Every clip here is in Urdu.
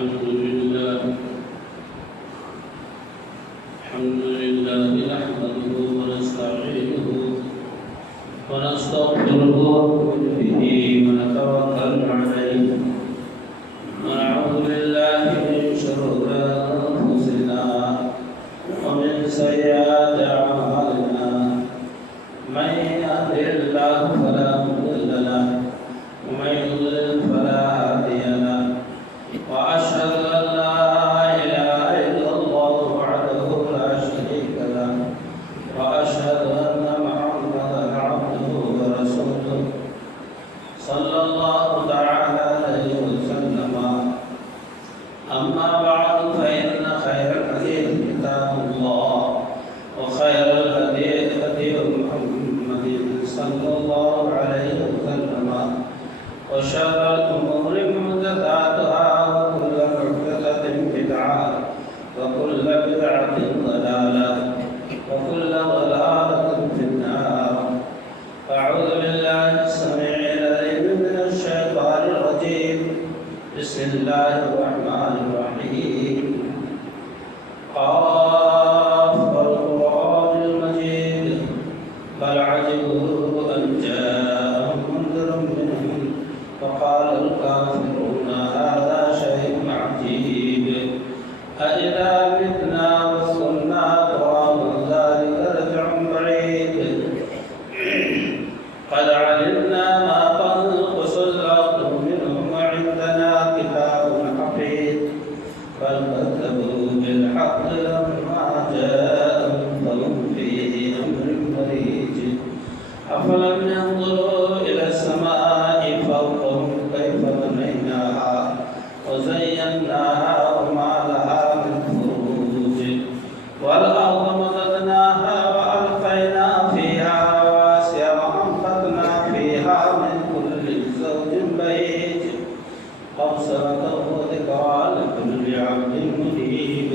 الحمد لله نحمده ونستعينه ونستغفره ونؤمن به ونتوكل عليه ونعوذ بالله من شرور أنفسنا ومن سيئات أعمالنا من يهده الله فلا مضل له ومن يضلل فلا هادي له وأشهد أن لا إله إلا الله وحده لا شريك له وأشهد أن محمدا عبده ورسوله صلى الله تعالى عليه وسلم أما بعد فإن خير الحديث كتاب الله وخير الهدي هدي محمد صلى الله عليه وسلم وشر الأمور محدثاتها وكل محدثة بدعة وكل بدعة ضلالة وكل ضلالة في النار. أعوذ بالله السميع العليم من الشيطان الرجيم. بسم الله الرحمن الرحيم. قاف والقرآن المجيد بل عجبوا أن جاءهم منذر منهم فقال الكافرون هذا شيء عجيب أإذا متنا وكنا ترابا ذلك رجع بعيد قد علمنا ما تنقص الأرض منهم وعندنا كتاب حفيظ بل كذبوا بالحق لما جاءهم فهم في أمر مريج أفلم ينظروا إلى السماء فوقهم كيف بنيناها وزيناها وما لها من فروج والأرض مددناها وألقينا فيها رواسي وأنبتنا فيها من كل زوج بهيج تبصرة وذكرى لكل عبد منيب.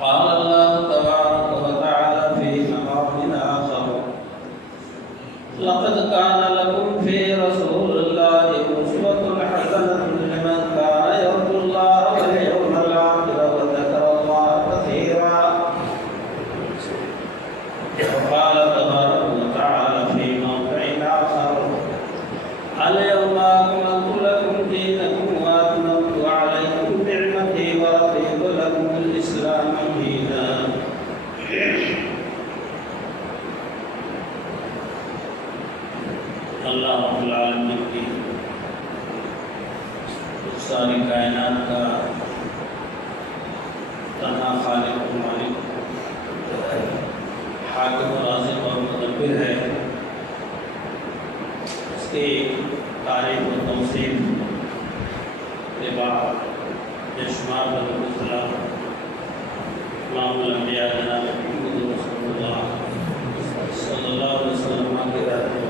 قال الله تبارك وتعالى في مقام آخر لقد كان لكم في رسول الله أسوة حسنة لمن كان يرجو الله واليوم الآخر وذكر الله كثيرا. وقال تبارك وتعالى في موضع آخر اليوم أكملت لكم دينكم وأتممت عليكم نعمتي ورضيت لكم الإسلام دينا. اللہ رب العالمین کی ساری کائنات کا تنہا خالق و مالک حاکم و رازق اور مدبر ہے. اس کی تعریف و توصیف کے بعد بے شمار بزرگ السلام امام الانبیاء جناب محمد رسول اللہ صلی اللہ علیہ وسلم کے رہتے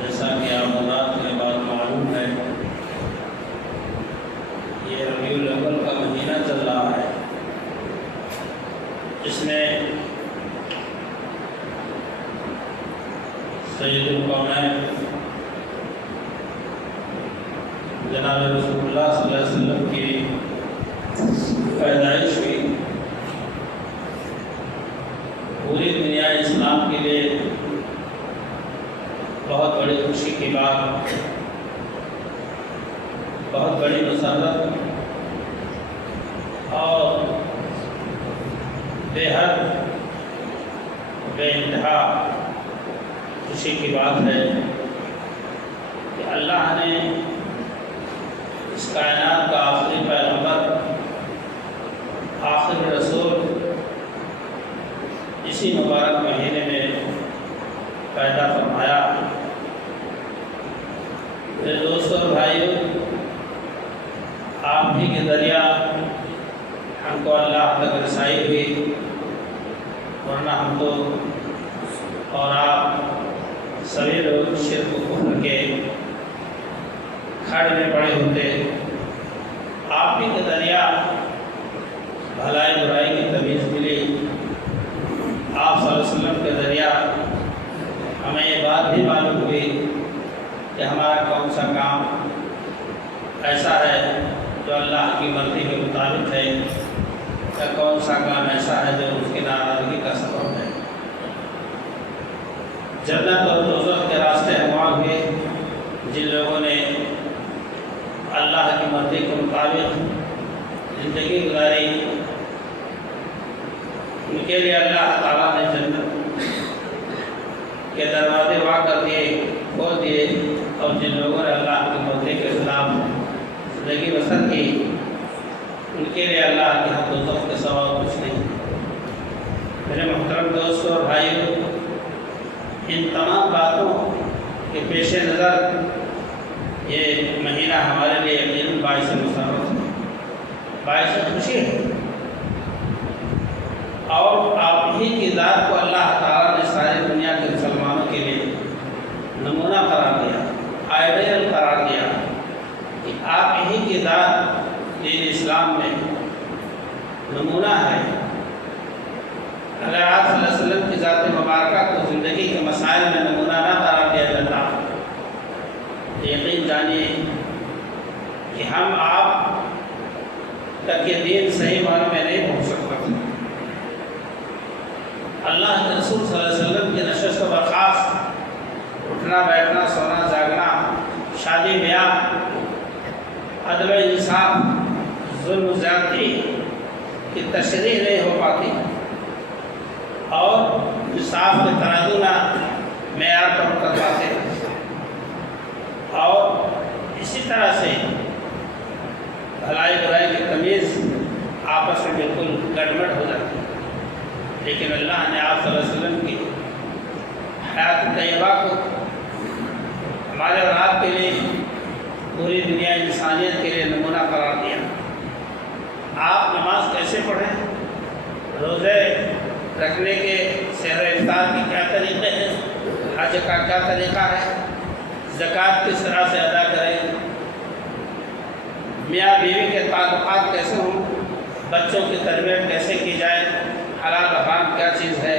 جیسا کہ آپ حضرات کے بعد معلوم ہے یہ ربیع الاول کا مہینہ چل رہا ہے جس میں سید القونین جناب رسول اللہ صلی اللہ علیہ وسلم کی پیدائش ہوئی. پوری دنیا اسلام کے لیے بہت بڑی خوشی کی بات، بہت بڑی مسرت اور بے حد بے انتہا خوشی کی بات ہے کہ اللہ نے اس کائنات کا آخری پیغمبر آخری رسول اسی مبارک مہینے میں پیدا فرمایا. میرے دوستوں اور بھائیوں، آپ ہی کے ذریعہ ہم کو اللہ تک رسائی ہوئی، ورنہ ہم تو اور آپ سبھی لوگ شرک و کفر کے کھڑ میں پڑے ہوتے. آپ ہی کے ذریعہ بھلائی برائی کی تمیز ملی۔ آپ صلی اللہ علیہ وسلم کے ذریعہ ہمیں یہ بات بھی معلوم ہوئی کہ ہمارا کون سا کام ایسا ہے جو اللہ کی مرضی کے مطابق ہے، یا کون سا کام ایسا ہے جو اس کی ناراضگی کا سبب ہے۔ جنت اور دوزخ کے راستے ہموار ہوئے جن لوگوں نے اللہ کی مرضی کے مطابق زندگی گزاری، ان کے لیے اللہ تعالیٰ نے جنت کے دروازے وا کر دیے، کھول دیے، اور جن لوگوں نے اللہ کی مرضی کے خلاف زندگی بسر کی ان کے لیے اللہ کے حق دوزخ کے سوا کچھ نہیں۔ میرے محترم دوستوں اور بھائیوں، ان تمام باتوں کے پیش نظر یہ مہینہ ہمارے لیے یقیناً باعث مسرت ہے، باعث خوشی ہے، اور آپ ہی کی ذات کو اللہ تعالیٰ نے ساری دنیا کے مسلمانوں کے لیے نمونہ قرار دیا، آئیڈیل قرار دیا کہ آپ ہی کی ذات دین اسلام میں نمونہ ہے۔ اگر آپ صلی اللہ علیہ وسلم کی ذات مبارکہ کو زندگی کے مسائل میں نمونہ نہ قرار دیا جاتا تو یقین جانیے کہ ہم آپ تک یہ دین صحیح معنوں میں نہیں پہنچ سکتا۔ اللہ کے رسول صلی اللہ علیہ وسلم کی نشست و برخاست، اٹھنا بیٹھنا، سونا جاگنا، شادی بیاہ، عدل و انصاف، ظلم و زیادتی کی تشریح نہیں ہو پاتی، اور انصاف کے ترازو نہ معیار پر اتر پاتے، اور اسی طرح سے بھلائی برائی کی تمیز آپس میں بالکل گڑبڑ ہو جاتی ہے۔ لیکن اللہ نے آپ صلی اللہ علیہ وسلم کی حیات طیبہ کو ہمارے اور آپ کے لیے، پوری دنیا انسانیت کے لیے نمونہ قرار دیا۔ آپ نماز کیسے پڑھیں، روزے رکھنے کے، سحر افطار کے کیا طریقے ہیں، حج کا کیا طریقہ ہے، زکوٰۃ کس طرح سے ادا کریں، میاں بیوی کے تعلقات کیسے ہوں، بچوں کی تربیت کیسے کی جائے، حلال حرام کیا چیز ہے،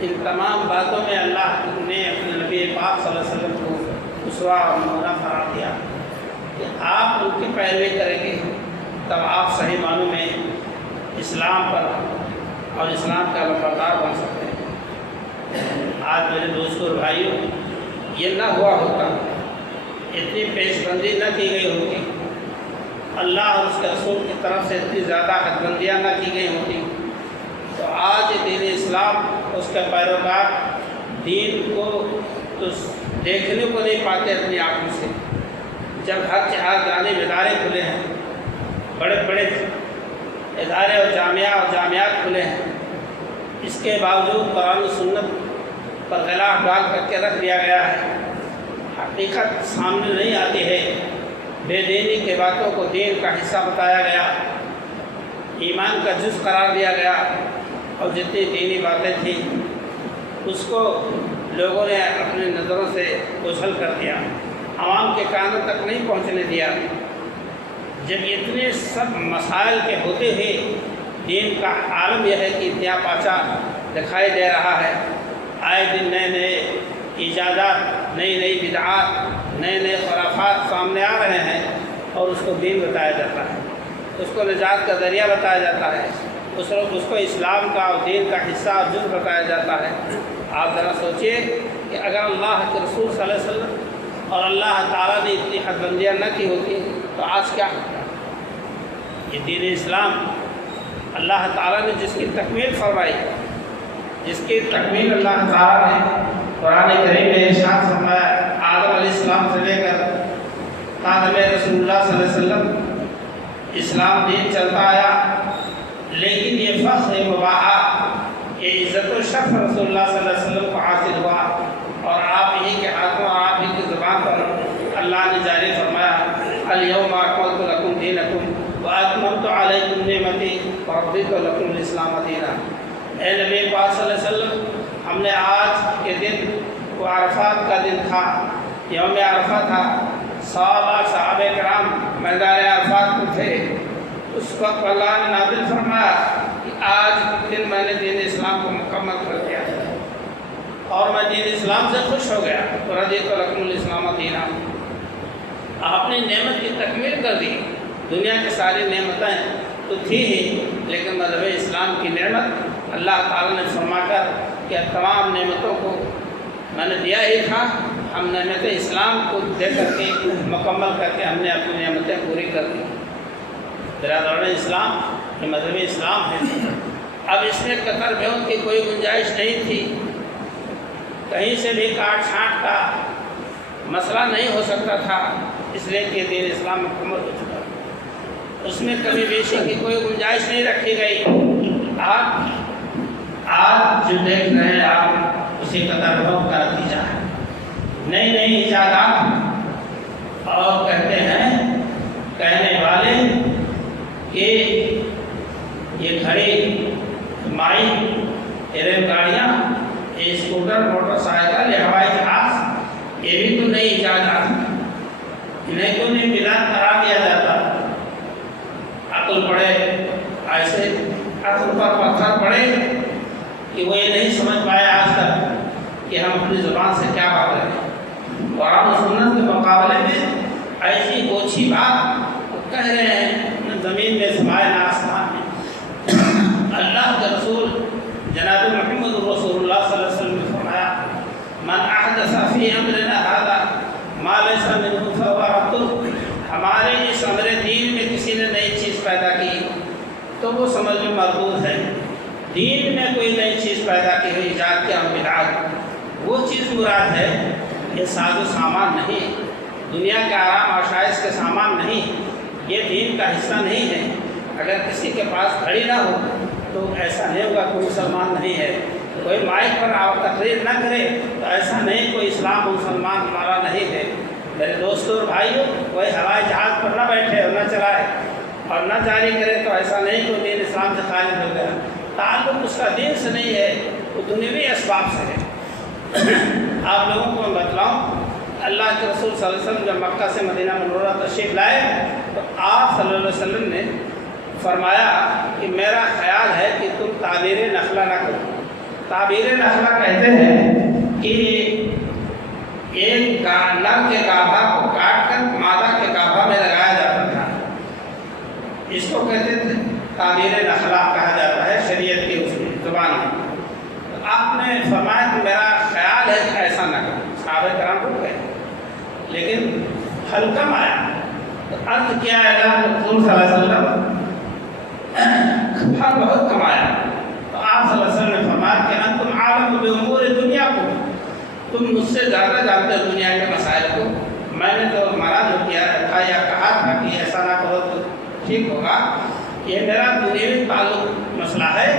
ان تمام باتوں میں اللہ نے اپنے نبی پاک صلی اللہ علیہ وسلم کو اسوہ اور نمونہ قرار دیا کہ آپ ان کی پیروی کریں گے تب آپ صحیح معنوں میں اسلام پر اور اسلام کا وفادار بن سکتے ہیں۔ آج میرے دوستوں اور بھائیوں، یہ نہ ہوا ہوتا، اتنی پیش بندی نہ کی گئی ہوتی، اللہ اور اس کے رسول کی طرف سے اتنی زیادہ حد بندیاں نہ کی گئی ہوتی، تو آج دین اسلام، اس کے پیروکار دین کو تو دیکھنے کو نہیں پاتے اپنی آنکھوں سے۔ جب ہر جہاز جانب ادارے کھلے ہیں، بڑے بڑے ادارے اور جامعات کھلے ہیں، اس کے باوجود قرآن و سنت پر غلاف ڈال کر کے رکھ دیا گیا ہے، حقیقت سامنے نہیں آتی ہے، بے دینی کے باتوں کو دین کا حصہ بتایا گیا، ایمان کا جز قرار دیا گیا، اور جتنی دینی باتیں تھیں اس کو لوگوں نے اپنے نظروں سے اوجھل کر دیا، عوام کے کانوں تک نہیں پہنچنے دیا۔ جب اتنے سب مسائل کے ہوتے ہوئے دین کا عالم یہ ہے کہ اتیا پاچا دکھائی دے رہا ہے، آئے دن نئے نئے ایجادات، نئی نئی بدعات، نئے نئے خرافات سامنے آ رہے ہیں، اور اس کو دین بتایا جاتا ہے، اس کو نجات کا ذریعہ بتایا جاتا ہے، اس کو اسلام کا اور دین کا حصہ اور جز بتایا جاتا ہے۔ آپ ذرا سوچئے کہ اگر اللہ کے رسول صلی اللہ علیہ وسلم اور اللہ تعالیٰ نے اتنی حد بندیاں نہ کی ہوتی تو آج کیا ہوتا؟ یہ دین اسلام اللہ تعالیٰ نے جس کی تکمیل فرمائی، جس کی تکمیل اللہ تعالیٰ نے قرآن کریم میں ارشاد فرمایا، آدم علیہ السلام سے لے کر خاتم رسول اللہ صلی اللہ علیہ وسلم اسلام دین چلتا آیا، لیکن یہ فخر مباحات، یہ عزت و شرف رسول اللہ صلی اللہ علیہ وسلم کو حاصل ہوا، اور آپ ہی کے ہاتھوں اور آپ ہی کی زبان پر اللہ نے جاری فرمایا، الیوم اکملت لکم دینکم واتممت علیکم نعمتی ورضیت لکم الاسلام دینا۔ اے نبی پاک صلی اللہ علیہ وسلم، ہم نے آج کے دن، وہ عرفات کا دن تھا، یوم عرفہ تھا، صحابہ کرام میدان عرفات کو تھے، اس وقت اللہ نے نازل فرمایا دین اسلام سے خوش ہو گیا، رضیت لکم الاسلام دینا، آپ نے نعمت کی تکمیل کر دی۔ دنیا کی ساری نعمتیں تو تھی ہی، لیکن مذہب اسلام کی نعمت اللہ تعالیٰ نے فرما کر کہ تمام نعمتوں کو میں نے دیا ہی تھا، ہم نعمت اسلام کو دے کر کے مکمل کر کے ہم نے اپنی نعمتیں پوری کر دی۔ برادران اسلام، یہ مذہب اسلام ہے۔ اب اس میں قطر بیعت کی کوئی گنجائش نہیں تھی، کہیں سے بھی کاٹ چھانٹ کا مسئلہ نہیں ہو سکتا تھا، اس لیے کہ دین اسلام مکمل ہو چکا، اس میں کمی بیشی کی کوئی گنجائش نہیں رکھی گئی۔ آپ جو دیکھ رہے ہیں آپ اسی قطر بیعت کا نتیجہ ہے۔ نئی نئی ایجادات، اور کہتے ہیں کہنے والے کہ یہ گھڑی، مائک، ایئر گاڑیاں، اسکوٹر، موٹر سائیکل یا ہوائی جہاز، یہ بھی تو نئی ایجادات ہیں، انہیں کیوں نہیں بدعت قرار دیا جاتا؟ عقل پڑے ایسے، عقل پر پتھر پڑے کہ وہ یہ نہیں سمجھ پائے آج تک کہ ہم اپنی زبان سے کیا بات رہے ہیں۔ قرآن و سنت کے مقابلے میں ایسی اوچھی بات کہہ رہے ہیں، زمین میں سمائے نہ آسمان میں۔ اللہ کے رسول جناب محمد رسول اللہ صلی اللہ علیہ وسلم نے فرمایا، من احدث فی امرنا ھذا ما لیس منہ فہو رد۔ ہمارے اس امر دین میں کسی نے نئی چیز پیدا کی تو وہ سمجھ میں مردود ہے۔ دین میں کوئی نئی چیز پیدا کی ہوئی، ایجاد کیا بدعت، وہ چیز مراد ہے۔ یہ ساز و سامان نہیں، دنیا کے آرام آشائش کے سامان نہیں، یہ دین کا حصہ نہیں ہے۔ اگر کسی کے پاس گھڑی نہ ہو تو ایسا نہیں ہوگا کوئی مسلمان نہیں ہے۔ کوئی مائک پر تقریر نہ کرے تو ایسا نہیں کوئی اسلام مسلمان ہمارا نہیں ہے۔ میرے دوستوں اور بھائیوں، کوئی ہوائی جہاز پر نہ بیٹھے اور نہ چلائے اور نہ جاری کرے تو ایسا نہیں کوئی دین اسلام سے خارج ہو گیا۔ تعلق اس کا دین سے نہیں ہے، وہ دنیوی اسباب سے ہے۔ آپ لوگوں کو میں بتلاؤں، اللہ کے رسول صلی اللہ علیہ وسلم جب مکہ سے مدینہ منورہ تشریف لائے تو آپ صلی اللہ علیہ وسلم نے فرمایا کہ میرا خیال ہے کہ تم تعبیر نخلہ نہ کرو۔ تعبیر نخلہ کہتے ہیں کہ ایک نر کے گابھا کو کاٹ کر مادہ کے گابھا میں لگایا جاتا تھا، اس کو کہتے تھے تعبیر نخلہ کہا جاتا ہے شریعت کی اس زبان میں۔ آپ نے فرمایا کہ میرا خیال ہے کہ ایسا نہ کرو۔ صحابہ کرام کو کہے، لیکن حل کم آیا تو عرض کیا ہے اللہ رسول صلی اللہ علیہ وسلم، حل بہت کم آیا تو آپ صلی اللہ علیہ وسلم نے فرمایا کہ انتم عالم بامور دنیا کو، تم مجھ سے زیادہ جانتے ہو دنیا کے مسائل کو، میں نے تو ہمارا جو کیا تھا یا کہا تھا کہ ایسا نہ کرو تو ٹھیک ہوگا، یہ میرا دنیاوی تعلق مسئلہ ہے،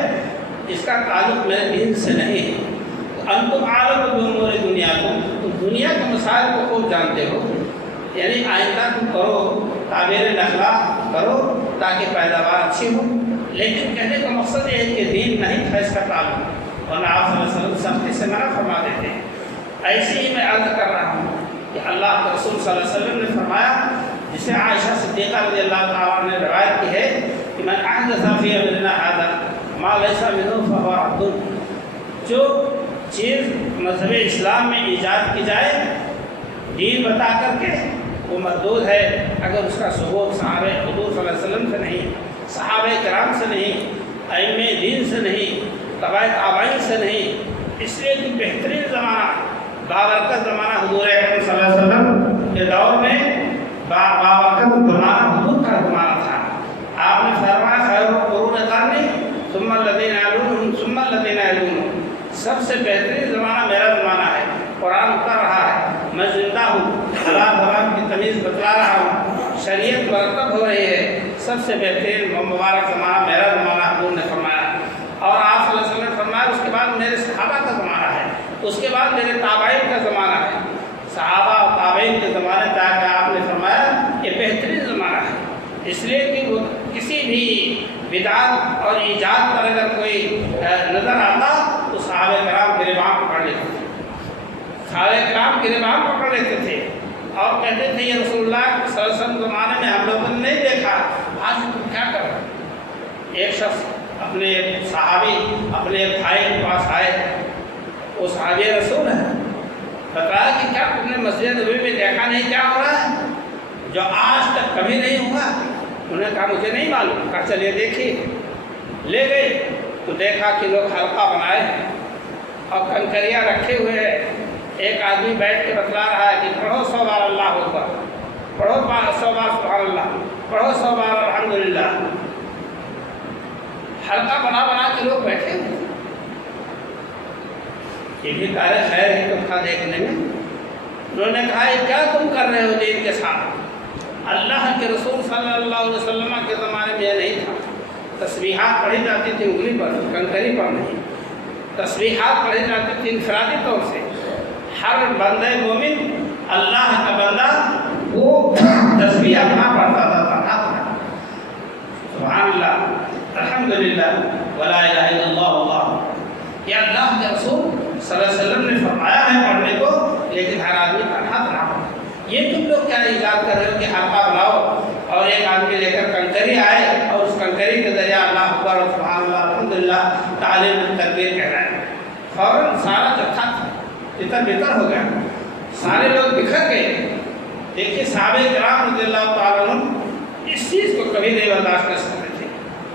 اس کا تعلق میرے دین سے نہیں ہے۔ انتم عالم بامور دنیا کو، تم دنیا کے مسائل کو خوب جانتے ہو، یعنی آئندہ تم کرو، تعبیر نخلا کرو تاکہ پیداوار اچھی ہو، لیکن کہنے کا مقصد یہ ہے کہ دین نہیں تھا اس کا تعلق، ورنہ آپ صلی اللہ علیہ وسلم سختی سے منع فرما دیتے ہیں۔ ایسے ہی میں عرض کر رہا ہوں کہ اللہ کے رسول صلی اللہ علیہ وسلم نے فرمایا، جسے عائشہ صدیقہ رضی اللہ تعالیٰ نے روایت کی ہے کہ من احدث فی امرنا ھذا ما لیس منہ فہو رد، جو چیز مذہب اسلام میں ایجاد کی جائے دین بتا کر کے وہ مردود ہے، اگر اس کا ثبوت صحابہ حضور صلی اللہ علیہ وسلم سے نہیں، صحابہ کرام سے نہیں، ائمہ دین سے نہیں، تبع تابعین سے نہیں، اس لیے کہ بہترین زمانہ، بابرکت زمانہ حضور اکرم صلی اللہ علیہ وسلم کے دور میں بابرکت زمانہ حضور کا زمانہ تھا۔ آپ نے فرمایا خیر القرون قرنی ثم الذین یلونہم ثم الذین یلونہم، سب سے بہترین زمانہ میرا زمانہ ہے، قرآن اتر رہا ہے، میں زندہ ہوں، حلال حرام کی تمیز بتلا رہا ہوں، شریعت مرتب ہو رہی ہے، سب سے بہترین مبارک زمانہ میرا زمانہ حضور نے فرمایا۔ اور آپ صلی اللہ علیہ وسلم نے فرمایا اس کے بعد میرے صحابہ کا زمانہ ہے، اس کے بعد میرے تابعین کا زمانہ ہے۔ صحابہ اور تابعین کے زمانے تک آپ نے فرمایا یہ بہترین زمانہ ہے، اس لیے کہ وہ کسی بھی بدعت اور ایجاد پر اگر کوئی نظر آتا تو صحابہ کرام گریباں پکڑ لیتے تھے، صحابہ کرام گریباں پکڑ لیتے تھے اور کہتے تھے یہ رسول اللہ صلی اللہ علیہ وسلم زمانے میں ہم لوگوں نے نہیں دیکھا، آج تم کیا کر رہے ہو؟ ایک شخص اپنے صحابی اپنے ایک بھائی کے پاس آئے وہ صحابی رسول ہے، بتایا کہ کیا تم نے مسجد نبوی میں دیکھا نہیں کیا ہو رہا ہے جو آج تک کبھی نہیں ہوا؟ انہوں نے کہا مجھے نہیں معلوم۔ کہا چلیے دیکھیے، لے گئے تو دیکھا کہ لوگ حلقہ بنائے ہیں اور کنکریاں رکھے ہوئے ہیں، ایک آدمی بیٹھ کے بتلا رہا ہے کہ پڑھو 100 بار اللہ اکبر، پڑھو 100 بار سبحان اللہ، پڑھو 100 بار الحمدللہ۔ حلقہ بنا بنا کے لوگ بیٹھے ہوئے، یہ بھی کار خیر ہے تو تھا دیکھنے میں۔ انہوں نے کہا یہ کیا تم کر رہے ہو دین کے ساتھ؟ اللہ کے رسول صلی اللہ علیہ وسلم کے زمانے میں یہ نہیں تھا، تسبیحات پڑھی جاتی تھی انگلی پر، کنکری پر نہیں، تسبیحات پڑھی جاتی تھی انفرادی طور سے، ہر بندہ مومن اللہ کا بندہ وہ تسبیح اپنا پڑھتا تھا، سبحان اللہ الحمدللہ ولا الہ الا اللہ واللہ۔ یہ اللہ کے رسول صلی اللہ علیہ وسلم نے فرمایا ہے پڑھنے کو، لیکن ہر آدمی پڑھا تھا۔ یہ تم لوگ کیا ایجاد کر رہے ہو کہ حلقہ بناؤ اور ایک آدمی لے کر کنکری آئے اور اس کنکری کے ذریعے اللہ اکبر اور سبحان اللہ الحمدللہ تعلیم تکبیر کہہ رہے ہیں، فوراً سارا جتھا تتر بتر ہو گیا، سارے لوگ بکھر گئے۔ دیکھیے صحابہ کرام رضی اللہ تعالیٰ عنہ اس چیز کو کبھی نہیں برداشت کر سکتے تھے،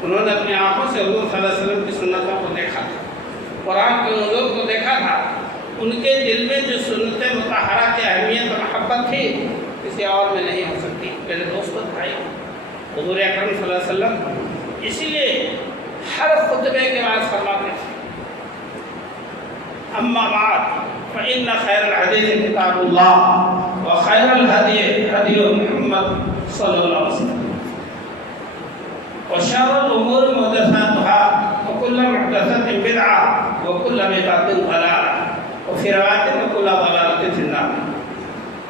انہوں نے اپنی آنکھوں سے حضور صلی اللہ علیہ وسلم کی سنتوں کو دیکھا تھا، قرآن کے نزول کو دیکھا تھا، ان کے دل میں جو سنت مطہرہ کی اہمیت اور محبت تھی کسی اور میں نہیں ہو سکتی۔ میرے دوستوں بھائی، حضور اکرم صلی اللہ علیہ وسلم اسی لیے ہر خطبے کے بعد فرماتے تھے اما بعد فإن خیر الحدیث کتاب اللہ وخیر الہدی ہدی محمد صلی اللہ علیہ وسلم وشر الامور محدثاتها وكل محدثة بدعة وكل بدعة ضلالة وفي روایت وكل ضلالة في النار۔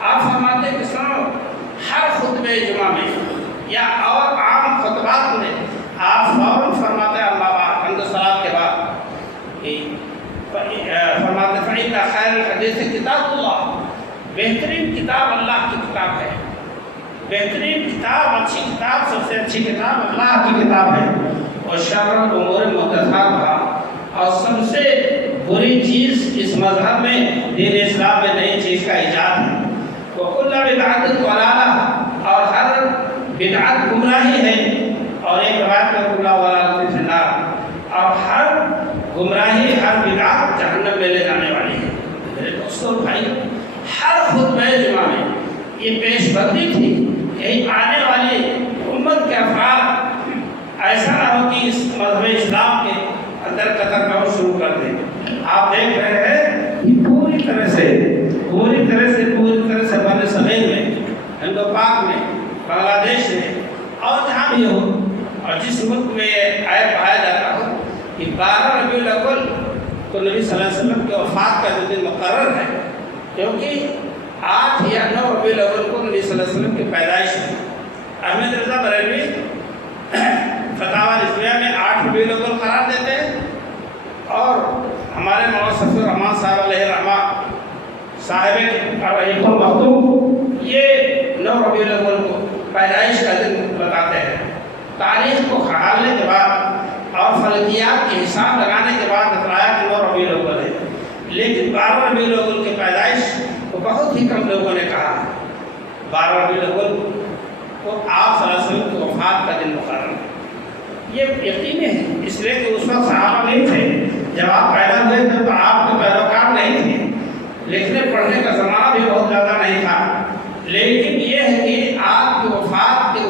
آپ فرماتے ہیں کہ سنو، ہر خطبہ جمعہ میں یا اور عام خطبات میں آپ فوراً فرماتے ہیں اما بعد، حمد و صلاۃ کے بعد فرماتے ہیں فإن خیر الحدیث کتاب اللہ، بہترین کتاب اللہ کی کتاب ہے، بہترین کتاب، اچھی کتاب، سب سے اچھی کتاب اللہ کی کتاب ہے۔ اور شر الامور محدثاتها، اور سب سے بری چیز اس مذہب میں دین اسلام میں نئی چیز کا ایجاد ہے۔ وکل بدعۃ ضلالہ، اور ہر بدعت گمراہی ہے، اور ایک روایت میں کل ضلالۃ فی النار، اور ہر گمراہی، ہر بدعت جہنم میں لے جانے والی ہے۔ میرے دوستوں بھائی، ہر خطبہ جمعہ میں یہ پیش بندی تھی کہ آنے والی امت کے افراد ایسا نہ ہو کہ اس مذہب اسلام کے اندر قطر کا شروع کر دیں۔ آپ دیکھ رہے ہیں کہ پوری طرح سے بر صغیر میں، ہند و پاک میں، بنگلہ دیش میں، اور جہاں بھی ہو اور جس ملک میں یہ عیب پایا جاتا ہو کہ 12 ربیع الاول تو نبی صلی اللہ علیہ وسلم کے وفات کا جو دن مقرر ہے، کیونکہ 8 یا 9 ربیع الاول کو نبی صلی اللہ علیہ وسلم کی پیدائش ہے۔ احمد رضا بریلوی فتاوی رضویہ میں 8 ربیع الاول قرار دیتے ہیں، اور ہمارے مولانا صفی الرحمان صاحب علیہ الرحمہ صاحب رحیق المختوم یہ 9 ربیع الاول کو پیدائش کا دن بتاتے ہیں۔ تاریخ کو کھالنے کے بعد اور فلکیات کے حساب لگانے کے بعد بتایا کہ 9 ربیع الاول ہے، لیکن 12 ربیع الاول کی پیدائش کو بہت ہی کم لوگوں نے کہا ہے۔ 12 ربیع الاول کو آپ صلی اللہ علیہ وسلم کی وفات کا دن مقرر ہے۔ یہ یقینی ہے، اس لیے کہ اس وقت صحابہ نہیں تھے، جب آپ پیدا ہوئے تھے تو آپ کے پیروکار نہیں تھے، لکھنے پڑھنے کا زمانہ بھی بہت زیادہ نہیں تھا، لیکن یہ ہے کہ آپ کی وفات کے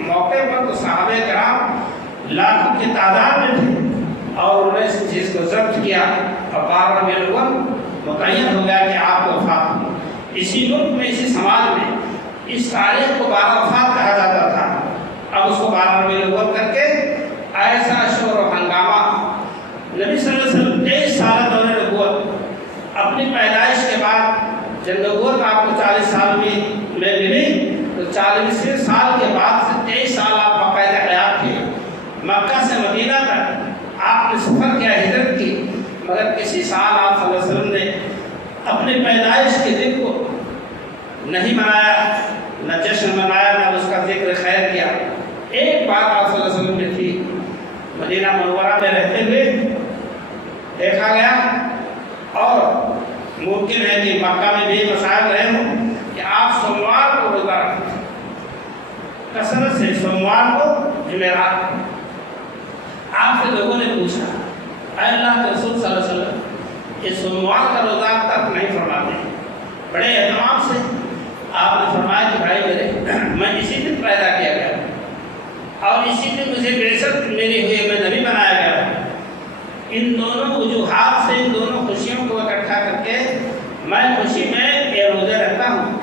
موقع پر تو صحابہ کرام لاکھوں کی تعداد میں تھے، اور انہوں نے اس چیز کو ضبط کیا، اور 12 ربیع الاول متعین ہو گیا کہ آپ کو وفات ہوئی۔ اسی ملک میں، اسی سماج میں اس تاریخ کو 12 وفات کہا جاتا تھا، اب اس کو 12 ربیع الاول کر کے ایسا شور و ہنگامہ۔ نبی صلی اللہ علیہ وسلم 23 سال دور نبوت، اپنی پیدائش کے بعد جب نبوت آپ کو 40 سال میں ملی، تو 40ویں سال کے بعد سے 23 سال آپ باقاعدہ حیات تھے۔ مکہ سے مدینہ تک آپ نے سفر کیا، ہجرت کی، مگر کسی سال آپ صلی اللہ علیہ وسلم نے اپنی پیدائش کے دن کو نہیں منایا، نہ جشن منایا، نہ اس کا ذکر خیر کیا۔ ایک بات آپ صلی اللہ علیہ وسلم نے تھی، مدینہ منورہ میں رہتے ہوئے دیکھا گیا اور ممکن ہے کہ مکہ میں بھی مسائل رہے ہوں کہ آپ سوموار کو روزہ رکھتے ہیں، کثرت سے سوموار کو، جمعرات کو۔ آپ سے لوگوں نے پوچھا اے اللہ کے رسول صلی اللہ علیہ وسلم، یہ سوموار کا روزہ تک نہیں فرماتے؟ بڑے اہتمام سے آپ نے فرمایا کہ بھائی میرے، میں اسی دن پیدا کیا گیا اور اسی دن مجھے بعثت میری ہوئی، میں نبی بنایا گیا۔ ان دونوں وجوہات سے، ان دونوں خوشیوں کو اکٹھا کر کے میں خوشی میں یہ روزے رکھتا ہوں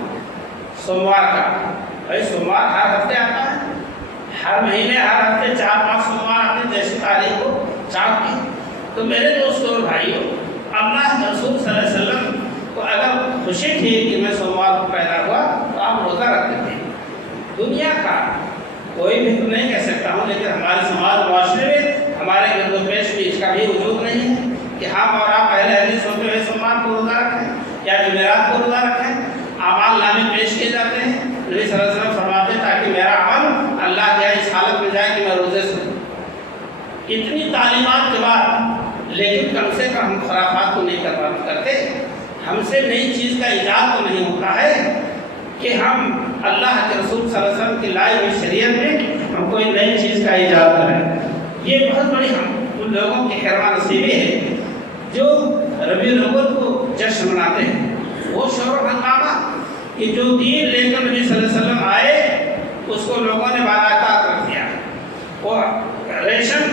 سوموار کا۔ بھائی سوموار ہر ہفتے آتا ہے، ہر مہینے ہر ہفتے 4-5 سوموار آتے ہیں، جیسی تاریخ کو چاند کی۔ تو میرے دوستوں اور بھائیوں، اللہ کے رسول صلی اللہ علیہ وسلم کو اگر خوشی تھی کہ میں سوموار کو پیدا ہوا تو آپ روزہ رکھتے تھے۔ دنیا کا کوئی بھی تو نہیں کہہ سکتا ہوں، لیکن ہمارے سماج معاشرے میں، ہمارے گرد و پیش میں اس کا بھی وجود نہیں ہے کہ ہم اور آپ اہل حدیث ہوتے ہوئے سوموار کو روزہ رکھیں یا جمعرات کو روزہ رکھیں۔ اعمال نامے پیش کیے جاتے ہیں، نبی صلی اللہ علیہ وسلم فرماتے ہیں تاکہ میرا عمل اللہ کے اس حالت میں جائے کہ میں روزے سے ہوں۔ اتنی تعلیمات کے بعد لیکن کم سے کم ہم خرافات کو نہیں کرتے، ہم سے نئی چیز کا ایجاد تو نہیں ہوتا ہے کہ ہم اللہ کے رسول صلی اللہ علیہ وسلم کی لائی ہوئی شریعت میں ہم کوئی نئی چیز کا ایجاد کریں۔ یہ بہت بڑی ہم ان لوگوں کی خیر نصیبی ہے جو ربیع الاول کو جشن مناتے ہیں۔ وہ شور و ہنگامہ کہ جو دین لے کر نبی صلی اللہ علیہ وسلم آئے اس کو لوگوں نے باقاعدہ رکھ دیا۔ وہ ریشم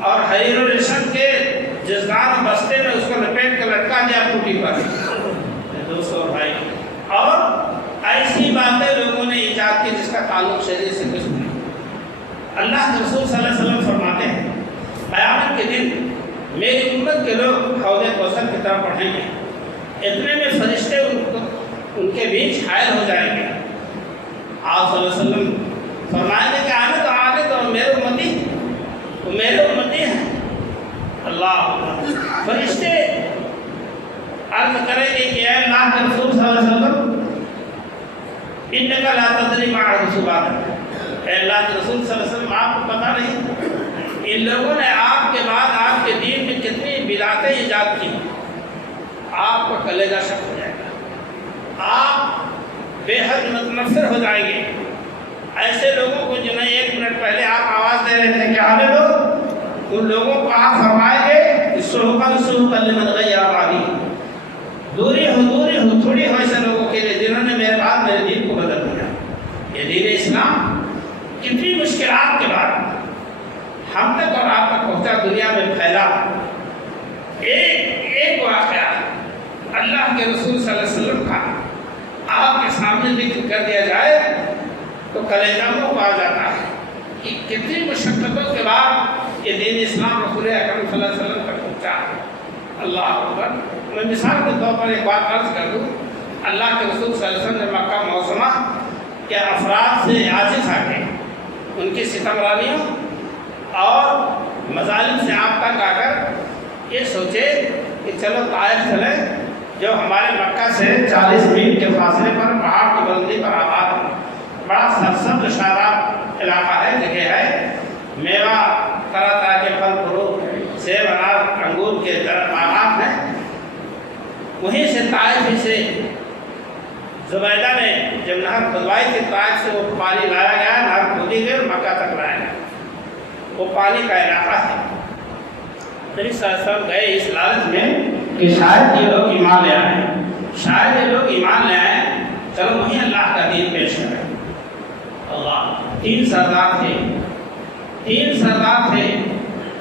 اور حریر و ریشم کے جزدان و بستے میں اس کو لپیٹ کر لٹکا دیا ٹوٹی پر۔ دوستو اور بھائی، اور ایسی باتیں لوگوں نے ایجاد کی جس کا تعلق شریعت سے کچھ نہیں۔ اللہ کے رسول صلی اللہ علیہ وسلم فرماتے ہیں قیامت کے دن میری امت کے لوگ حوض کوثر کی طرف بڑھیں گے، اتنے میں فرشتے ان کے بیچ حائل ہو جائیں گے۔ آپ صلی اللہ علیہ وسلم فرمائیں گے کہ آنے تو میرے امتی، وہ میرے امتی ہیں۔ اللہ فرشتے عرض کریں گے کہ اے اللہ کے رسول صلی اللہ علیہ وسلم، انک لا تدری ما احدث بعدک، اے اللہ کے رسول صلی اللہ علیہ وسلم آپ کو پتہ نہیں ان لوگوں نے آپ کے بعد آپ کے دین میں کتنی بدعتیں ایجاد کی۔ آپ کا کلیجہ شک ہو جائے گا، آپ بے حد متنفر ہو جائیں گے۔ ایسے لوگوں کو جنہیں 1 منٹ پہلے آپ آواز دے رہے تھے کہ آنے لوگ، ان لوگوں کو آپ فرمائیں گے کہ سحقا لمن غیر بعدی، دوری ہو تھوڑی ہو ایسے لوگوں کے لیے جنہوں نے میرے بعد میرے دین کو بدل دیا۔ یہ دین اسلام کتنی مشکلات کے بعد ہم تک اور آپ تک پہنچا، دنیا میں پھیلا۔ ایک واقعہ اللہ کے رسول صلی اللہ علیہ وسلم کا آپ کے سامنے ذکر کر دیا جائے تو کلیجہ کو آ جاتا ہے کہ کتنی مشقتوں کے بعد یہ دین اسلام رسول اکرم صلی اللہ علیہ وسلم تک پہنچا۔ اللہ اکبر۔ میں مثال کے طور پر ایک بات عرض کر دوں، اللہ کے رسول صلی اللہ علیہ وسلم نے مکہ معظمہ کے افراد سے عاجز آ کے ان کی ستمرانیوں اور مظالم سے آپ تک آ کر یہ سوچے کہ چلو طائف چلیں، جو ہمارے مکہ سے 40 میل کے فاصلے پر پہاڑ کی بلندی پر آباد ہے، بڑا سرسبز شاداب علاقہ ہے، جگہ ہے، میوہ طرح طرح کے پھل فروٹ، سیب انار انگور کے باغات ہیں۔ وہیں سے طائف ہی سے زبیدہ نے جب نہر کھدوائی تھی طائف سے وہ پانی لایا گیا، نہر کھودی گئی اور مکہ تک لایا گیا۔ وہ پانی کا علاقہ ہے۔ نبی صلی اللہ علیہ وسلم گئے اس لالچ میں کہ شاید یہ لوگ ایمان لے آئیں، شاید یہ لوگ ایمان لے آئیں، چلو وہیں اللہ کا دین پیش کریں۔ اللہ، 3 سردار تھے، 3 سردار تھے۔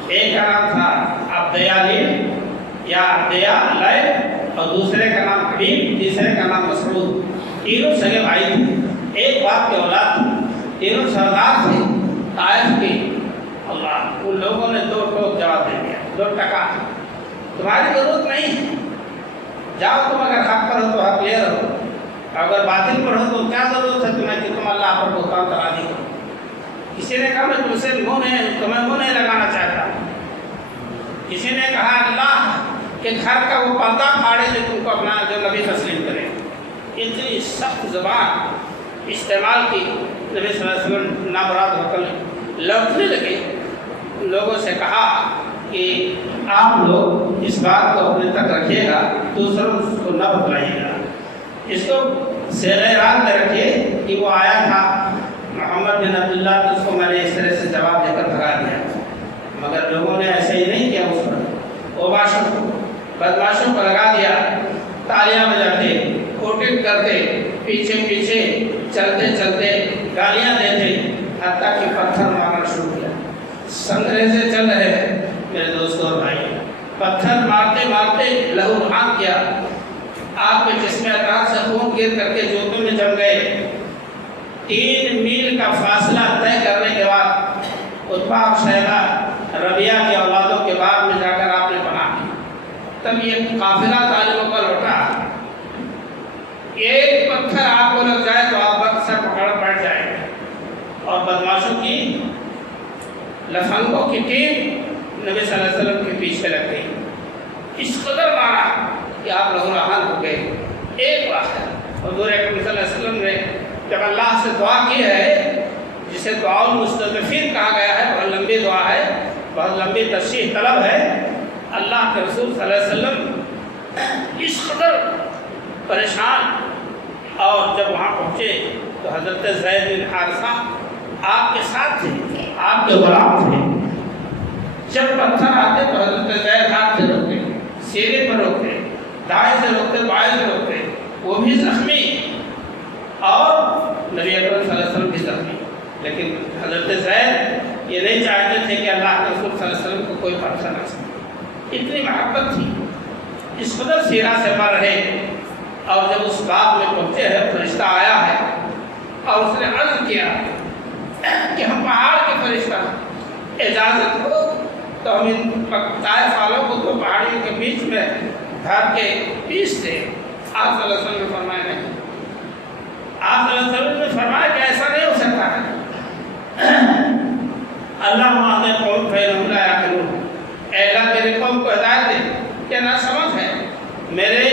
ایک کا نام تھا عبدیالیل یا عبدیالیل اور دوسرے کا نام حبیب، تیسرے کا نام مسعود۔ تینوں سگے بھائی تھے، ایک باپ کے اولاد تھے، تینوں سردار تھے طائف کے۔ اللہ، ان لوگوں نے 2 ٹوک جواب دے دیا، 2 ٹکا، تمہاری ضرورت نہیں ہے، جاؤ تم اگر حق پر ہو تو حق لے رہو، اگر باطل پر ہو تو کیا ضرورت ہے تمہیں کہ تم اللہ پر بہتان ترازی کرو۔ کسی نے کہا میں تم سے تمہیں منہ نہیں لگانا چاہتا، کسی نے کہا اللہ کہ گھر کا وہ پردہ پھاڑے جو تم کو اپنا جو نبی تسلیم کرے۔ اتنی سخت زبان استعمال کی، نبی صلی اللہ علیہ وسلم نامراد ہو کر لڑنے لگے، لوگوں سے کہا کہ آپ لوگ اس بات کو اپنے تک رکھیے گا، دوسروں کو نہ بتلائیے گا۔ اس کو صیغہ راز میں رکھیے کہ وہ آیا تھا محمد بن عبداللہ، تو اس کو میں نے اس طرح سے جواب دے کر بھگا دیا، مگر لوگوں نے ایسے ہی نہیں کیا، اس پر اوباشوں کو، بدماشوں کو لگا دیا، تالیاں بجاتے، کوٹنگ کرتے، پیچھے پیچھے چلتے چلتے گالیاں دیتے، حتیٰ کہ پتھر مارنا شروع کیا۔ سنگرے سے چل رہے ہیں میرے دوستوں اور بھائی، پتھر مارتے مارتے لہو لہان کیا، آپ کے جسم اطراف سے خون گر کر کے جوتوں میں جم گئے۔ 3 میل کا فاصلہ طے کرنے کے بعد عتبہ اور شیبہ ربیہ کی اولادوں کے بعد میں جا کر آپ نے پناہ کی۔ تب یہ قافلہ طالبوں کا لوٹا، ایک پتھر آپ کو لگ جائے تو آپ وقت سے پکڑ پڑ جائے گا، اور بدماشوں کی لفنگوں کی ٹیم نبی صلی اللہ علیہ وسلم کے پیچھے لگ گئی، اس قدر مارا کہ آپ لہو لہان ہو گئے۔ ایک بات ہے، حضور اکرم صلی اللہ علیہ وسلم نے جب اللہ سے دعا کی ہے، جسے دعا المستغفرین کہا گیا ہے، بہت لمبی دعا ہے، بہت لمبی تشریح طلب ہے، اللہ کے رسول صلی اللہ علیہ وسلم اس قدر پریشان، اور جب وہاں پہنچے تو حضرت زید بن حارثہ آپ کے ساتھ تھے، آپ کے غلام تھے۔ جب پتھر آتے تو حضرت زید ہاتھ سے روکتے، سینے پر روکتے، دائیں سے روکتے، بائیں سے روکتے، وہ بھی زخمی، اور نبی اکرم صلی اللہ علیہ وسلم بھی زخمی۔ لیکن حضرت زید یہ نہیں چاہتے تھے کہ اللہ کے رسول صلی اللہ علیہ وسلم کو کوئی پرچہ نہ سکے، اتنی محبت تھی، اس قدر سیرہ سے مر رہے۔ اور جب اس بات میں پہنچے ہیں، فرشتہ آیا ہے اور اس نے عرض کیا کہ ہم پہاڑ کے فرشتہ، اجازت ہو تو ہم ان طائف والوں کو 2 پہاڑیوں کے بیچ میں دھر کے پیس دے۔ آپ صلی اللہ علیہ وسلم نے فرمایا نہیں، آپ صلی اللہ علیہ وسلم نے فرمایا کہ ایسا نہیں ہو سکتا ہے۔ اللہ معاذ قوم فإنهم لا يعقلون، اے اللہ میرے قوم کو ہدایت دے، کہ نہ سمجھ ہے، میرے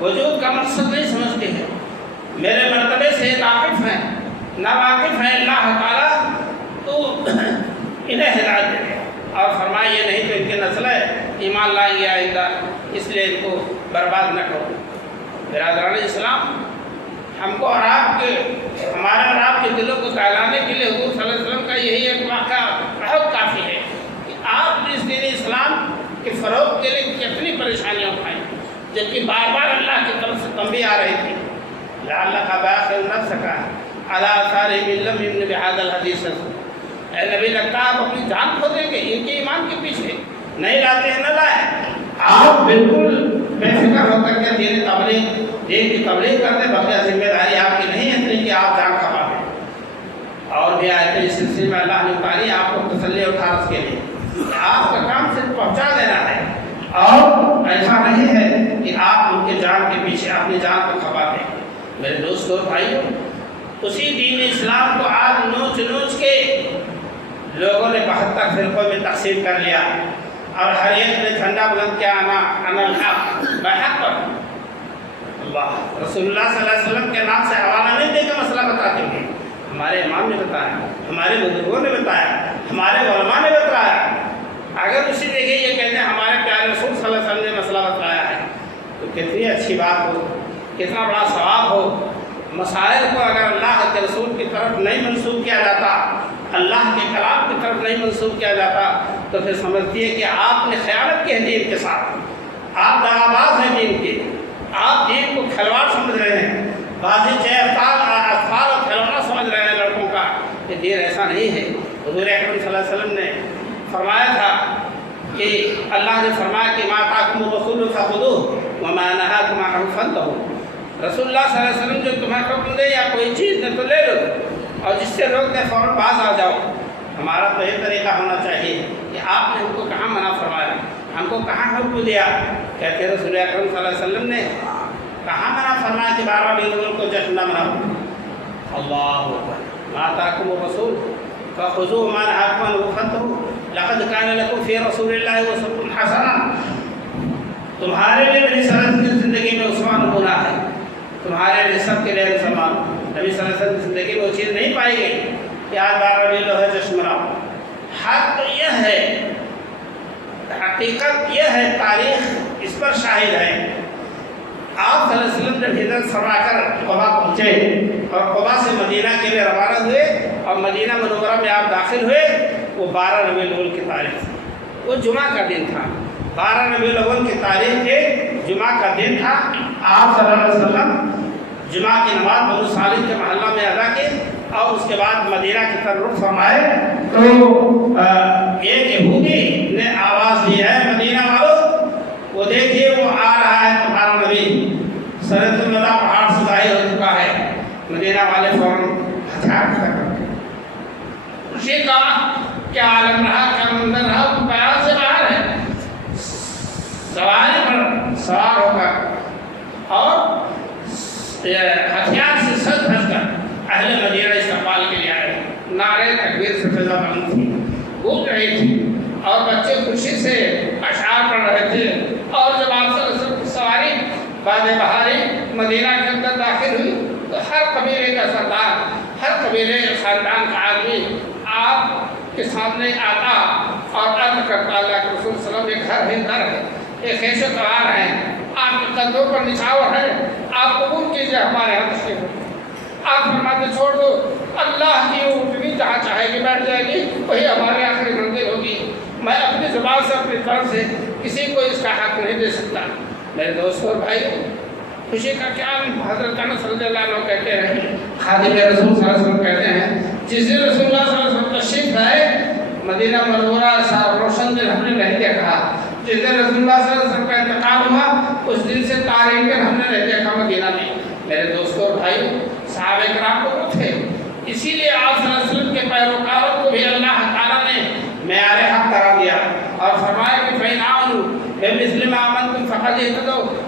وجود کا مقصد نہیں سمجھتے ہیں، میرے مرتبے سے ناقف ہیں، نہ واقف ہیں اللہ تعالیٰ، تو انہیں ہدایت دے دے۔ اور فرمایا یہ نہیں تو ان کے نسلیں ایمان لائیں گے آئندہ، اس لیے ان کو برباد نہ کرو۔ برادران اسلام، ہم کو اور آپ کے، ہمارے اور آپ کے دلوں کو بہلانے کے لیے حضور صلی اللہ علیہ وسلم کا یہی ایک واقعہ بہت کافی ہے کہ آپ نے اس دین اسلام کے فروغ کے لیے کتنی پریشانیاں اٹھائیں، جبکہ بار بار اللہ کی طرف سے تنبیہ آ رہی تھی، لعلک باخع نفسک علی آثارہم ان لم یؤمنوا بہذا الحدیث۔ اے نبی، لگتا ہے آپ اپنی جان کھو دیں گے ان کے ایمان کے پیچھے، نہیں لاتے ہیں نہ لائیں، آپ بالکل بے فکر ہو کر کے دین کی تبلیغ کرتے، بقیہ ذمہ داری آپ کی نہیں ہے اتنی کہ آپ جان کھپا دیں۔ اور بھی آیتیں اس سلسلے میں اللہ نے اتاری آپ کو تسلی اور ٹھارس کے لیے، آپ کا کام صرف پہنچا دینا ہے، اور ایسا نہیں ہے کہ آپ ان کے جان کے پیچھے اپنی جان کو کھپا دیں۔ میرے دوستوں اور بھائیوں، اسی دین اسلام کو آج نوچ نوچ کے لوگوں نے 72 فرقوں میں تقسیم کر لیا، اور ہر ایک نے جھنڈا بلند کیا، انا الحق، میں حق پر ہوں۔ اللہ رسول اللہ صلی اللہ علیہ وسلم کے نام سے حوالہ نہیں دے کے مسئلہ بتاتے ہیں، ہمارے امام نے بتایا، ہمارے بزرگوں نے بتایا، ہمارے علماء نے بتایا۔ اگر اسی جگہ یہ کہتے ہیں ہمارے پیارے رسول صلی اللہ علیہ وسلم نے مسئلہ بتایا ہے، تو کتنی اچھی بات ہو، کتنا بڑا ثواب ہو۔ مسائل کو اگر اللہ کے رسول کی طرف نہیں منسوب کیا جاتا، اللہ کے کلام کی طرف نہیں منسوب کیا جاتا، تو پھر سمجھتی ہے کہ آپ نے خیانت کی ہے دین کے ساتھ، آپ دغاباز ہیں دین کے، آپ دین کو کھلواڑ سمجھ رہے ہیں، بازی اطفال اور کھلونا سمجھ رہے ہیں لڑکوں کا۔ یہ دین ایسا نہیں ہے۔ حضور اکرم صلی اللہ علیہ وسلم نے فرمایا تھا کہ اللہ نے فرمایا کہ ما آتاکم الرسول فخذوہ وما نہاکم عنہ فانتہوا۔ رسول اللہ صلی اللہ علیہ وسلم جو تمہیں حکم دے یا کوئی چیز دے تو لے لو، اور جس سے روک دے فوراً باز آ جاؤ۔ ہمارا تو یہ طریقہ ہونا چاہیے کہ آپ نے ہم کو کہاں منع فرمایا، ہم کو کہاں حکم دیا؟ کہتے رسول اکرم صلی اللہ علیہ وسلم نے کہاں منع فرمایا کہ 12 بیلوں کو جشن نہ مناؤ؟ اللہ اکبر۔ ما آتاکم الرسول فخذوہ وما نہاکم عنہ فانتہوا لقد کان لکم فی رسول اللہ اسوۃ حسنہ۔ تمہارے لیے نبی صلی اللہ علیہ وسلم کی زندگی میں اسوہ نمونہ ہے، تمہارے لیے سب کے لیے مسلمان۔ نبی صلی اللہ علیہ وسلم کی زندگی میں وہ چیز نہیں پائی گئی کہ آج 12 بیلوں ہے جشن مناؤ۔ حق تو یہ ہے، حقیقت یہ ہے، تاریخ اس پر شاہد ہے، آپ صلی اللہ علیہ وسلم جب ہجرت فرما کر قبا پہنچے اور قبا سے مدینہ کے لیے روانہ ہوئے اور مدینہ منورہ میں آپ داخل ہوئے، وہ 12 ربیع الاول کی تاریخ تھی، وہ جمعہ کا دن تھا، 12 ربیع الاول کی تاریخ کے جمعہ کا دن تھا۔ آپ صلی اللہ علیہ وسلم جمعہ کی نماز بنو سالم کے محلہ میں ادا کی اور اس کے بعد مدینہ کی طرف رخ فرمائے تو ایک یہودی نے آواز دی ہے، مدینہ والوں وہ دیکھیے وہ آ رہا ہے تمہارا نبی، سرۃ المدہ پہاڑ سے ظاہر ہو چکا ہے۔ مدینہ والے فوراً ہتھیار کھڑا کر کے خوشی کا کیا عالم رہا، کیا منظر رہا، وہ بیان سے باہر ہے، سواری پر سوار ہو کر اور ہتھیار سے سج دھج کر اہل مدینہ استقبال کے لیے آئے، نعرے تکبیر سے فضا بند تھی، گونج رہی تھی اور بچے خوشی سے اشعار پڑھ رہے تھے۔ اور جب آپ صلی اللہ علیہ وسلم کی سواری باد بہاری مدینہ کے اندر داخل ہوئی تو ہر قبیلے کا سردار، ہر قبیلے خاندان کا آدمی آپ کے سامنے آتا اور عرض کرتا، اللہ کے رسول صلی اللہ علیہ وسلم ایک گھر ہے، گھر ہے، ایک خیش و توار ہے، آپ کے قدموں پر نچھاور ہے، آپ قبول کیجئے ہمارے یہاں تشریف رکھیں۔ آپ فرماتے چھوڑ دو، اللہ کی اونٹنی جہاں چاہے گی بیٹھ جائے گی، وہی ہماری آخری منزل ہوگی، میں اپنی زبان سے اپنی طرف سے کسی کو اس کا حق نہیں دے سکتا۔ میرے دوستوں اور بھائیوں، خوشی کا کیا حضرت انس رضی اللہ عنہ کہتے ہیں، خادم رسول صلی اللہ علیہ وسلم کہتے ہیں، جس دن رسول اللہ صلی اللہ علیہ وسلم تشریف لائے مدینہ منورہ سا روشن دن ہم نے نہیں دیکھا، جس دن رسول اللہ صلی اللہ علیہ وسلم کا انتقال ہوا اس دن سے تاریخ ہم نے نہیں دیکھا مدینہ میں۔ میرے دوستوں اور بھائیوں، صحابہ کرام کو وہ تھے، اسی لیے آپ صلی اللہ علیہ وسلم کے پیروکاروں کو بھی اللہ تعالیٰ نے معیار حق قرار دیا اور فرمایا کہ فَإِنْ آمَنُوا بِمِثْلِ مَا آمَنْتُمْ فَقَدِ اهْتَدَوْا،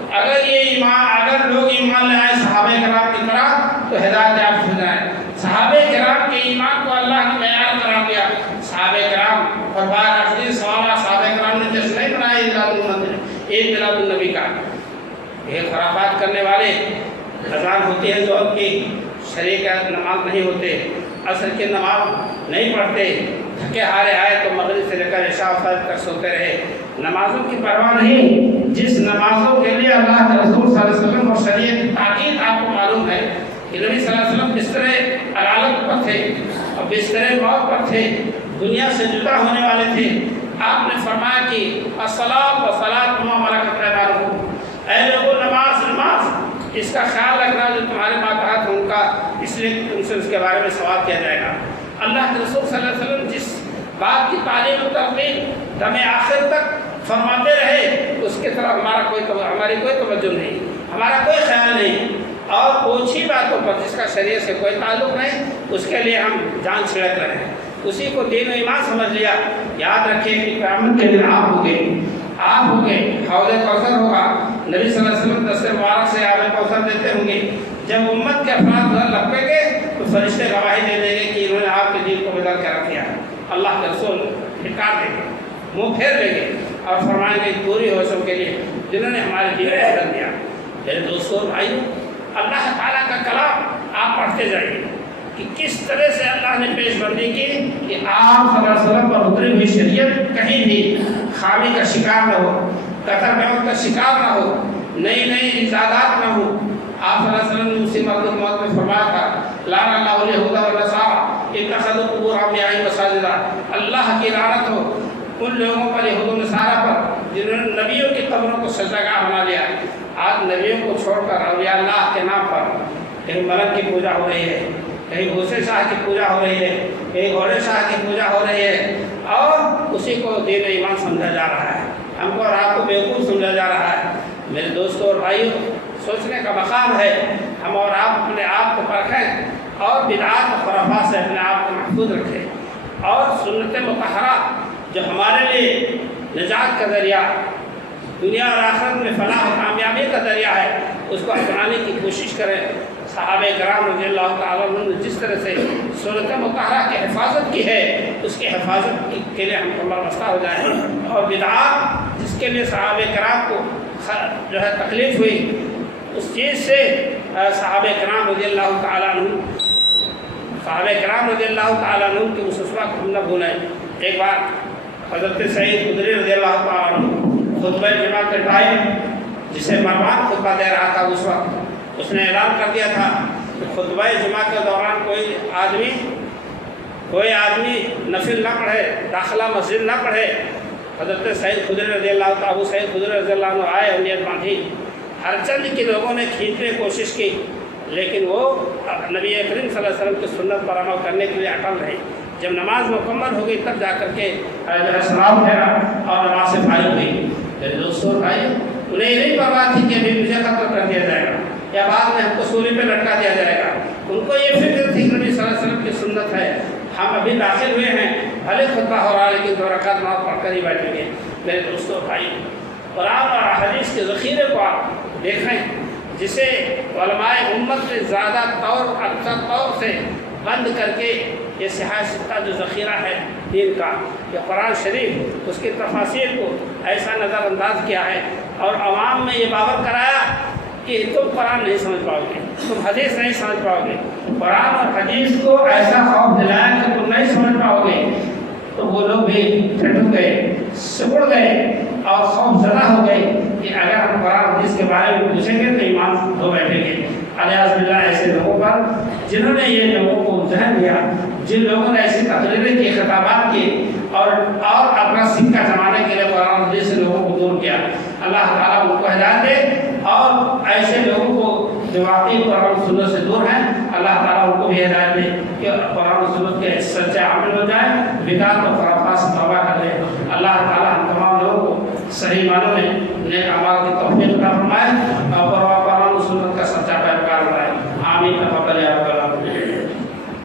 اگر لوگ ایمان لے آئے صحابہ کرام کی طرح تو ہدایت یافتہ ہو جائیں۔ صحابہ کرام کے ایمان کو اللہ نے معیار قرار دیا۔ صحابہ کرام اور بعد آخری سوال، صحابہ کرام نے جشن نہیں منایا عید میلاد النبی کا، یہ خرافات کرنے والے اذان ہوتی ہے ظہر کی، شریع کا نماز نہیں ہوتے، عصر کی نماز نہیں پڑھتے، تھکے ہارے آئے تو مغرب سے لے کر عشاء فجر تک سوتے رہے، نمازوں کی پرواہ نہیں، جس نمازوں کے لیے اللہ کے رسول صلی اللہ علیہ وسلم اور شریعت کی تاکید آپ کو معلوم ہے کہ نبی صلی اللہ علیہ وسلم بستر عدالت پر تھے اور بستر موت پر تھے، دنیا سے جدا ہونے والے تھے، آپ نے فرمایا کہ الصلاۃ والصلاۃ وما ملکت ایمانکم، اے لوگوں نماز نماز اس کا خیال رکھنا جو تمہارے ماتحت ہیں ان کا، اس لیے تم سے اس کے بارے میں سوال کیا جائے گا۔ اللہ کے رسول صلی اللہ علیہ وسلم جس بات کی تعلیم و ترغیب دم آخر تک فرماتے رہے اس کی طرف ہماری کوئی توجہ نہیں، ہمارا کوئی خیال نہیں، اور اوچھی باتوں پر جس کا شریعت سے کوئی تعلق نہیں اس کے لیے ہم جان چھڑک رہے ہیں، اسی کو دین و ایمان سمجھ لیا۔ یاد رکھیے کہ قیامت کے دن آپ ہوں گے، حوض کوثر ہوگا، نبی صلی اللہ علیہ وسلم دست مبارک سے آب کوثر دیتے ہوں گے، جب امت کے افراد لپکیں گے تو فرشتے گواہی دے دیں گے کہ انہوں نے آپ کے دین کو بدل کر رکھ دیا۔ اللہ کے رسول پھٹکار دیں گے، منہ پھیر لیں گے اور فرمائیں گے پوری ہو سب کے لیے جنہوں نے ہمارے دین کو بدل دیا۔ میرے دوستوں بھائیوں، اللہ تعالیٰ کا کلام آپ پڑھتے جائیے کہ کس طرح سے اللہ نے پیش بندی کی کہ آپ صلی اللہ علیہ وسلم پر اتری ہوئی شریعت کہیں بھی خامی کا شکار نہ ہو، قطر موت کا شکار نہ ہو، نئی ایجادات نہ ہو۔ آپ صلی اللہ علیہ وسلم نے اسی مرد موت میں فرمایا تھا، لعن اللہ الیہود والنصارى اتخذوا قبور انبیاء مساجدا، اللہ کی لعنت ہو ان لوگوں پر، یہود و نصارہ پر جنہوں نے نبیوں کی قبروں کو سجدہ گاہ بنا لیا۔ آج نبیوں کو چھوڑ کر اولیاء اللہ کے نام پر کہیں ملک کی پوجا ہو رہی ہے، کہیں بھوسے شاہ کی پوجا ہو رہی ہے، کہیں گھوڑے شاہ کی پوجا ہو رہی ہے، اور اسی کو دین و ایمان سمجھا جا رہا ہے، ہم کو اور آپ کو بیوقوف سمجھا جا رہا ہے۔ میرے دوستوں اور بھائیوں، سوچنے کا مقام ہے، ہم اور آپ اپنے آپ کو پرکھیں اور بدعات و خرافات سے اپنے آپ کو محفوظ رکھیں، اور سنت مطہرہ جو ہمارے لیے نجات کا ذریعہ، دنیا اور آخرت میں فلاح و کامیابی کا ذریعہ ہے، اس کو اپنانے کی کوشش کریں۔ صحابہ کرام رضی اللہ تعالیٰ عنہ نے جس طرح سے سنت مطہرہ کی حفاظت کی ہے، اس کی حفاظت کے لیے ہم کمر بستہ ہو جائیں، اور بدعات جس کے لیے صحابہ کرام کو جو ہے تکلیف ہوئی، اس چیز سے صحابہ کرام رضی اللہ تعالیٰ عنہ کی اس اسوہ کو ہم نہ بھولیں۔ ایک بار حضرت سعید خدری رضی اللہ تعالیٰ جسے مروان خطبہ دے رہا تھا اس وقت، اس نے اعلان کر دیا تھا کہ خطبہ جمعہ کے دوران کوئی آدمی نفل نہ پڑھے، داخلہ مسجد نہ پڑھے۔ حضرت سعید خدری رضی اللہ عنہ، ابو سعید خدری رضی اللہ عنہ آئے، نیت باندھی، ہر چند کے لوگوں نے کھینچنے کی کوشش کی، لیکن وہ نبی کریم صلی اللہ علیہ وسلم کی سنت پر عمل کرنے کے لیے اٹل رہے۔ جب نماز مکمل ہو گئی تب جا کر کے سلام پھیرا اور نماز سے فارغ ہوئی۔ میرے دوستوں بھائی، انہیں یہ نہیں پرواہ تھی کہ ابھی مجھے قتل کر دیا جائے گا یا بعد میں ہم کو سولی پہ لٹکا دیا جائے گا۔ ان کو یہ فکر تھی کہ نبی صلی اللہ علیہ وسلم کی سنت ہے، ہم ابھی داخل ہوئے ہیں، بھلے خطبہ ہو رہا ہے لیکن 2 رکعت نماز پڑھ کر ہی بیٹھیں گے۔ میرے دوستوں بھائی، قرآن اور حدیث کے ذخیرے کو آپ دیکھیں، جسے علماء امت نے زیادہ اچھا طور سے بند کر کے یہ صحیح ستہ جو ذخیرہ ہے دین کا، یہ قرآن شریف، اس کی تفاسیر کو ایسا نظر انداز کیا ہے اور عوام میں یہ باور کرایا کہ تم قرآن نہیں سمجھ پاؤ گے، تم حدیث نہیں سمجھ پاؤ گے۔ قرآن اور حدیث کو ایسا خوف دلایا کہ تم نہیں سمجھ پاؤ گے، تو وہ لوگ بھی ٹھٹک گئے، سکڑ گئے اور خوف زدہ ہو گئے کہ اگر ہم قرآن حدیث کے بارے میں پوچھیں گے تو ایمان دھو بیٹھیں گے۔ الیاذ باللہ، ایسے لوگوں پر جنہوں نے یہ لوگوں کو ذہن دیا، جن لوگوں نے ایسی تقریریں کی، خطابات کی اور اپنا سکہ جمانے کے لیے قرآن حدیث سے لوگوں کو دور کیا، اللہ تعالیٰ ان کو ہدایت دے، اور ایسے لوگوں کو جو واقعی قرآن و سنت سے دور ہیں، اللہ تعالیٰ ان کو بھی ہدایت دے کہ قرآن و سنت کے سچے عامل ہو جائیں، بدعت و خرافات سے توبہ کر لیں۔ اللہ تعالیٰ ہم تمام لوگوں کو صحیح معنوں میں نیک اعمال کی توفیق عطا فرمائے۔